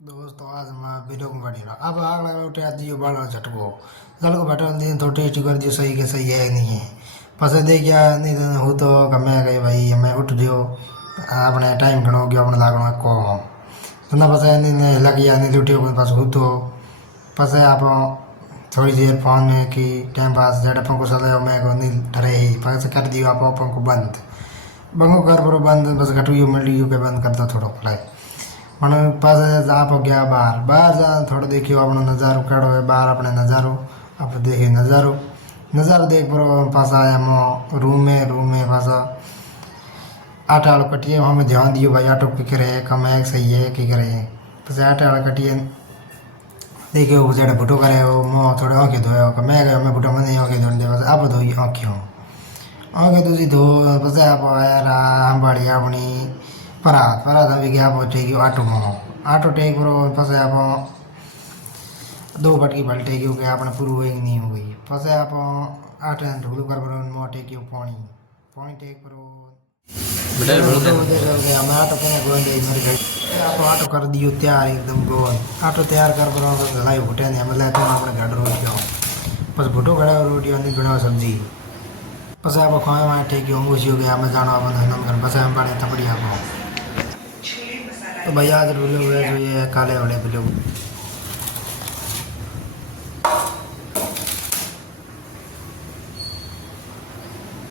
दोस्तों आज मैं वीडियो में बनी रहा अब आग लगा उठे आज ये बड़ा झटको जल को बैठा दिन तो टेस्टी कर दियो सही के सही है नहीं है पसे दे क्या नहीं तो हो तो कमे गई भाई मैं उठ दियो अपने टाइम घणो गयो अपने लागणो को तो ना पसे नहीं लग गया नहीं लुटियो को पास हो तो पसे आप थोड़ी देर फोन में कि टाइम पास जड़ अपन को सलाह मैं को नहीं डरे ही पसे कर दियो आप अपन को बंद बंगो कर बरो बंद बस घटू मिल के बंद करता थोड़ा फ्लाई મને પાસે आप गया बाहर बाहर जा थोड़ा देखियो अपना नज़ारो कड़ो है बाहर अपने नज़ारो आप देखिए नज़ारो नज़ारो देख पर पासा आया मो रूम में पासा आटा वाला कटिए हमें ध्यान दियो भाई आटो की करे कम है सही है की करे बस आटा वाला कटिए देखियो वो जड़ा भुटो करे वो मो थोड़े आँखें धोया हो मैं गया मैं भुटो मैंने आँखें धोने दे बस आप धोई आँखें आँखें तुझी धो बस आप आया रहा हम बाड़ी अपनी परात परात अभी गया आप टेक आटो में आटो टेक पर पसे आप दो पटकी पलटे क्योंकि आपने पूरी हुई नहीं हो गई पसे आप आटे ढुकलू कर मोह टेक पानी पानी टेक पर मैं आटो कहीं गोल दे मेरे घर आप आटो कर दियो तैयार एकदम गोल आटो तैयार कर पर लाई भुटे नहीं हमें लाते अपने घर रोटियाँ बस भुटो खड़ा रोटी नहीं बनाओ सब्जी पसे आप खाए वहाँ टेक अंगूशी हो गया हमें जाना अपन बस हम पड़े थपड़ी आप तो भैया आज रुले हुए जो ये काले वाले बिलो